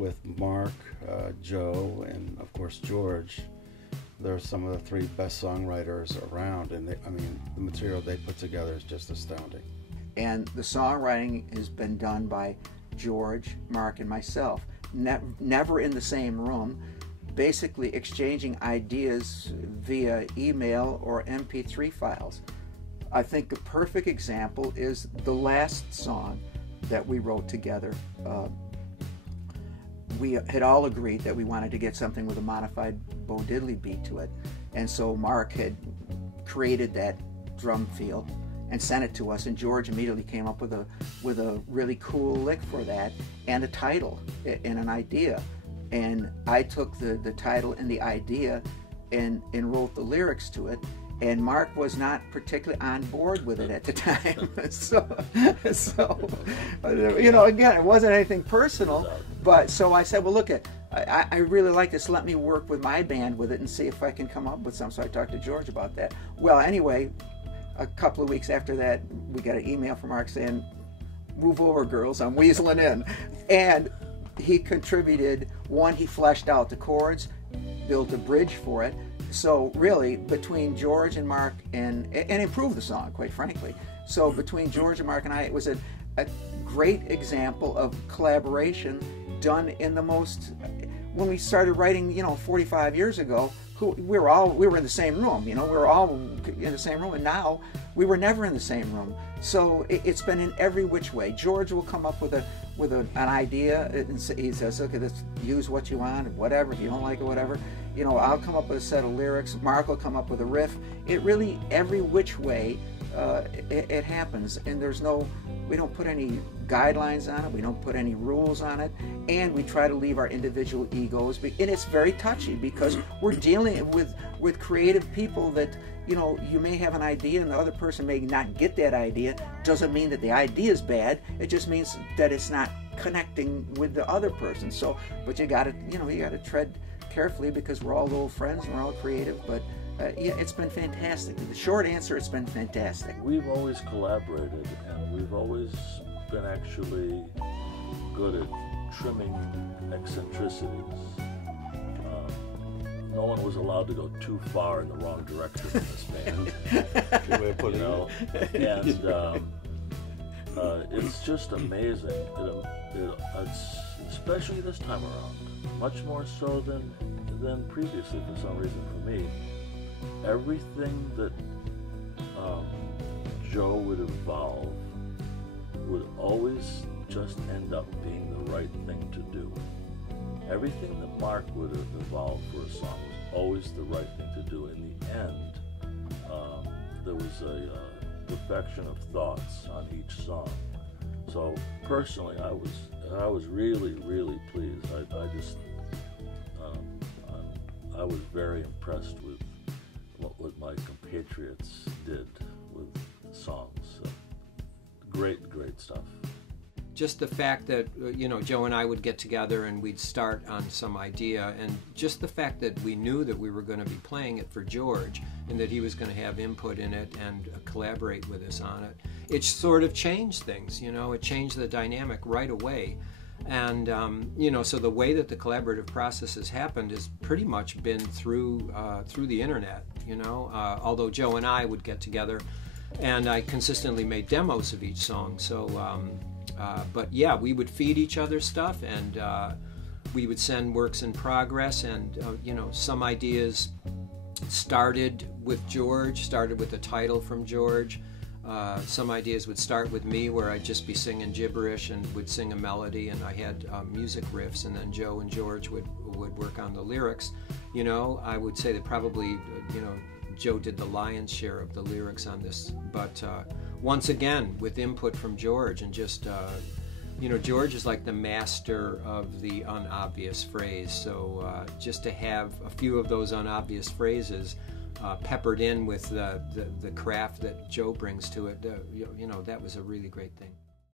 with Mark, Joe, and of course George, they're some of the three best songwriters around, and I mean, the material they put together is just astounding. And the songwriting has been done by George, Mark, and myself, never in the same room, basically exchanging ideas via email or MP3 files. I think the perfect example is the last song that we wrote together. We had all agreed that we wanted to get something with a modified Bo Diddley beat to it, and so Mark had created that drum feel and sent it to us, and George immediately came up with a really cool lick for that and a title and an idea. And I took the title and the idea and wrote the lyrics to it, and Mark was not particularly on board with it at the time. so you know, again, it wasn't anything personal, but so I said, well, look, I really like this, let me work with my band with it and see if I can come up with something. So I talked to George about that. Well, anyway, a couple of weeks after that, we got an email from Mark saying, move over, girls, I'm weaseling in. And he contributed one, he fleshed out the chords, built a bridge for it. So really, between George and Mark, and improved the song, quite frankly. So between George and Mark and I, it was a great example of collaboration done in the most, when we started writing, you know, 45 years ago, we were in the same room, you know, we were all in the same room, and now we were never in the same room. So it's been in every which way. George will come up with an idea, and he says, okay, let's use what you want, whatever, if you don't like it, whatever. You know, I'll come up with a set of lyrics, Mark will come up with a riff. It really, every which way, it happens, and we don't put any guidelines on it, we don't put any rules on it, and we try to leave our individual egos, and it's very touchy because we're dealing with creative people that, you know, you may have an idea and the other person may not get that idea. Doesn't mean that the idea is bad, it just means that it's not connecting with the other person. So, but you gotta tread carefully because we're all old friends and we're all creative, but yeah, it's been fantastic. The short answer, it's been fantastic. We've always collaborated, and we've always been actually good at trimming eccentricities. No one was allowed to go too far in the wrong direction in this band. Good way of putting it. And it's just amazing. It's, especially this time around, much more so than previously for some reason for me. Everything that Joe would evolve would always just end up being the right thing to do. Everything that Mark would have evolved for a song was always the right thing to do. In the end, there was a perfection of thoughts on each song. So personally, I was really, really pleased. I was very impressed with what my compatriots did with songs. So, great stuff. Just the fact that, you know, Joe and I would get together and we'd start on some idea, and just the fact that we knew that we were going to be playing it for George and that he was going to have input in it and collaborate with us on it, it sort of changed things, you know, it changed the dynamic right away. And, you know, so the way that the collaborative process has happened has pretty much been through the internet, you know, although Joe and I would get together and I consistently made demos of each song. So, but yeah, we would feed each other stuff, and we would send works in progress, and you know, some ideas started with George, started with a title from George. Some ideas would start with me, where I'd just be singing gibberish and would sing a melody, and I had music riffs, and then Joe and George would work on the lyrics. You know, I would say that probably, you know, Joe did the lion's share of the lyrics on this, but once again, with input from George, and just, you know, George is like the master of the unobvious phrase, so just to have a few of those unobvious phrases peppered in with the craft that Joe brings to it, you know, that was a really great thing.